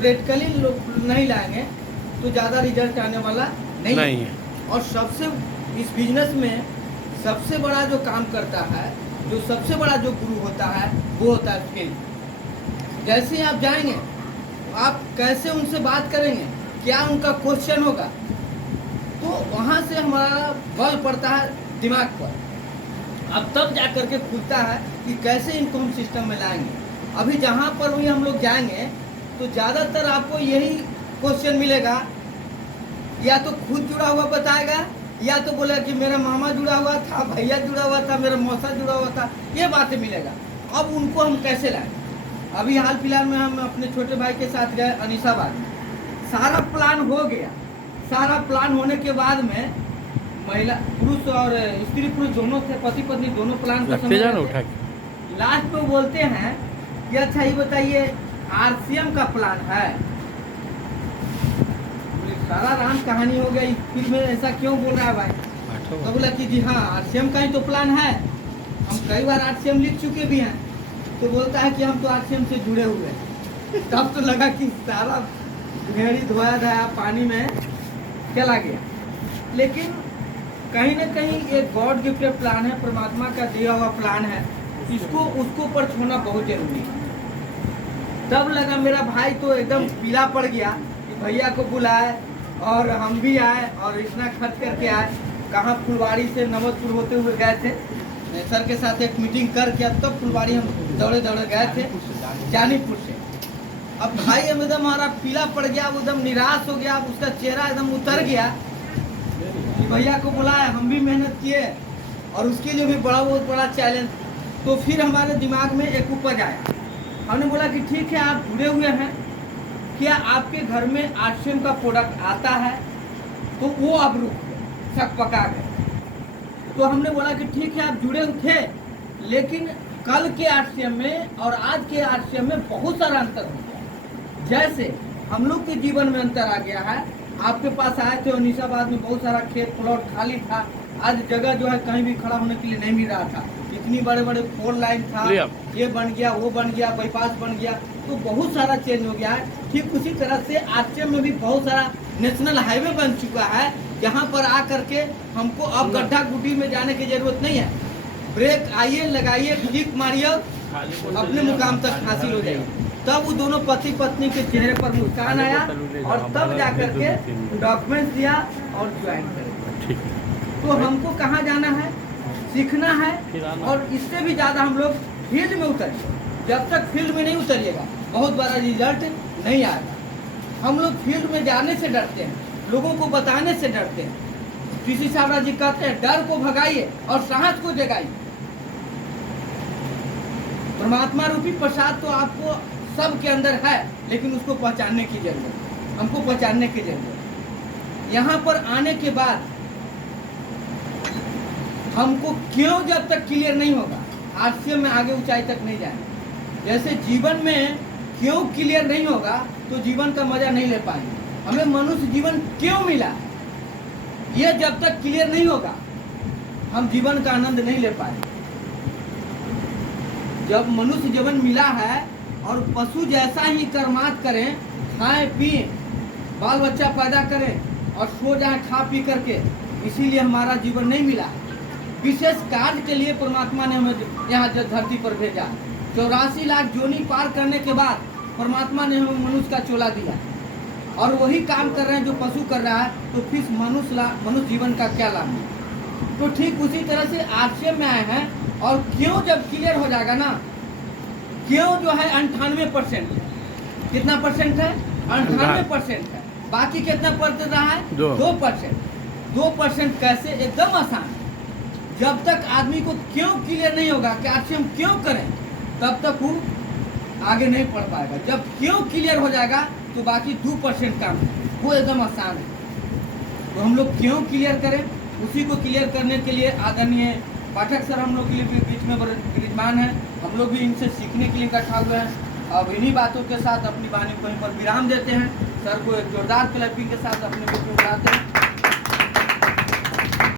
Practically नहीं लाएंगे तो ज़्यादा रिजल्ट आने वाला नहीं है। और सबसे इस बिजनेस में सबसे बड़ा जो काम करता है, जो सबसे बड़ा जो गुरु होता है, वो होता है फील्ड। जैसे ही आप जाएंगे आप कैसे उनसे बात करेंगे, क्या उनका क्वेश्चन होगा, तो वहाँ से हमारा बल पड़ता है दिमाग पर। अब तब जा करके खुलता है कि कैसे इनको हम सिस्टम में लाएंगे। अभी जहाँ पर भी हम लोग जाएंगे तो ज़्यादातर आपको यही क्वेश्चन मिलेगा, या तो खुद जुड़ा हुआ बताएगा, या तो बोला कि मेरा मामा जुड़ा हुआ था, भैया जुड़ा हुआ था, मेरा मौसा जुड़ा हुआ था, ये बातें मिलेगा। अब उनको हम कैसे लाएं? अभी हाल फिलहाल में हम अपने छोटे भाई के साथ गए अनीसाबाद में, सारा प्लान हो गया। सारा प्लान होने के बाद में महिला पुरुष और स्त्री पुरुष दोनों थे, पति पत्नी दोनों प्लान को समझ रहे थे। लास्ट में बोलते हैं कि अच्छा ये बताइए आरसीएम का प्लान है। सारा राम कहानी हो गई, फिर में ऐसा क्यों बोल रहा है भाई? तो बोला कि जी हाँ आरसीएम का ही तो प्लान है, हम कई बार आरसीएम लिख चुके भी हैं। तो बोलता है कि हम तो आरसीएम से जुड़े हुए हैं। तब तो लगा कि सारा भेड़ी धोया धाया पानी में चला गया। लेकिन कहीं ना कहीं एक गॉड गिफ्टेड प्लान है, परमात्मा का दिया हुआ प्लान है, इसको उसको ऊपर छोड़ना बहुत जरूरी है। तब लगा मेरा भाई तो एकदम पीला पड़ गया कि भैया को बुलाए और हम भी आए और इतना खर्च करके आए। कहाँ फुलवाड़ी से नवतपुर होते हुए गए थे, सर के साथ एक मीटिंग करके तब फुलवाड़ी हम दौड़े दौड़े गए थे जानीपुर से। अब भाई एकदम हमारा पीला पड़ गया, वो एकदम निराश हो गया, उसका चेहरा एकदम उतर गया कि भैया को बुलाया, हम भी मेहनत किए और उसके लिए भी बहुत बड़ा चैलेंज। तो फिर हमारे दिमाग में एक उपज आया, हमने बोला कि ठीक है आप जुड़े हुए हैं, क्या आपके घर में आरसीएम का प्रोडक्ट आता है? तो वो आप रुक गए, शक पका गए। तो हमने बोला कि ठीक है आप जुड़े थे, लेकिन कल के आरसीएम में और आज के आरसीएम में बहुत सारा अंतर हो गया। जैसे हम लोग के जीवन में अंतर आ गया है। आपके पास आए थे अनीसाबाद में बहुत सारा खेत प्लॉट खाली था, आज जगह जो है कहीं भी खड़ा होने के लिए नहीं मिल रहा था। इतनी बड़े बड़े 4 लाइन था, ये बन गया, वो बन गया, बाईपास बन गया, तो बहुत सारा चेंज हो गया है। ठीक उसी तरह से आरसीएम में भी बहुत सारा नेशनल हाईवे बन चुका है, जहाँ पर आ करके हमको अब गड्ढा गुड्डी में जाने की जरूरत नहीं है। ब्रेक आइए, लगाइए, किक मारिए, अपने मुकाम तक हासिल हो जाएगी। तब वो दोनों पति पत्नी के चेहरे पर मुस्कान आया और तब जाकर के डॉक्यूमेंट्स दिया और ज्वाइन करें। तो हमको कहाँ जाना है, सीखना है, और इससे भी ज़्यादा हम लोग फील्ड में उतरिए। जब तक फील्ड में नहीं उतरिएगा बहुत बड़ा रिजल्ट नहीं आएगा। हम लोग फील्ड में जाने से डरते हैं, लोगों को बताने से डरते हैं। किसी साहब जी कहते हैं डर को भगाइए और साहस को जगाइए। परमात्मा रूपी प्रसाद तो आपको सबके अंदर है, लेकिन उसको पहचानने की जरूरत है, हमको पहचानने की जरूरत है। यहाँ पर आने के बाद हमको क्यों जब तक क्लियर नहीं होगा आरसीएम में आगे ऊंचाई तक नहीं जाएंगे। जैसे जीवन में क्यों क्लियर नहीं होगा तो जीवन का मजा नहीं ले पाएंगे। हमें मनुष्य जीवन क्यों मिला, ये जब तक क्लियर नहीं होगा हम जीवन का आनंद नहीं ले पाएंगे। जब मनुष्य जीवन मिला है और पशु जैसा ही कर्मात करें, खाएं पिए, बाल बच्चा पैदा करें और सो जाए खा पी करके, इसीलिए हमारा जीवन नहीं मिला। विशेष कार्य के लिए परमात्मा ने हमें यहाँ धरती पर भेजा। 84 लाख जोनी पार करने के बाद परमात्मा ने हमें मनुष्य का चोला दिया और वही काम कर रहे हैं जो पशु कर रहा है, तो फिर मनुष्य जीवन का क्या लाभ है। तो ठीक उसी तरह से आरसीएम में आए हैं, और क्यों जब क्लियर हो जाएगा ना, क्यों जो है 98% कितना परसेंट है, 98% है, बाकी कितना परसेंट रहा है 2%। 2% कैसे, एकदम आसान। जब तक आदमी को क्यों क्लियर नहीं होगा कि आरसीएम क्यों करें, तब तक वो आगे नहीं पढ़ पाएगा। जब क्यों क्लियर हो जाएगा तो बाकी 2% काम है, वो एकदम आसान है। तो हम लोग क्यों क्लियर करें, उसी को क्लियर करने के लिए आदरणीय पाठक सर हम लोग के लिए भी बीच में विराजमान है। हम लोग भी इनसे सीखने के लिए इकट्ठा हुए हैं। अब इन्हीं बातों के साथ अपनी वाणी को वहीं पर विराम देते हैं। सर को एक जोरदार क्लैपिंग के साथ अपने बीच में बुलाते हैं।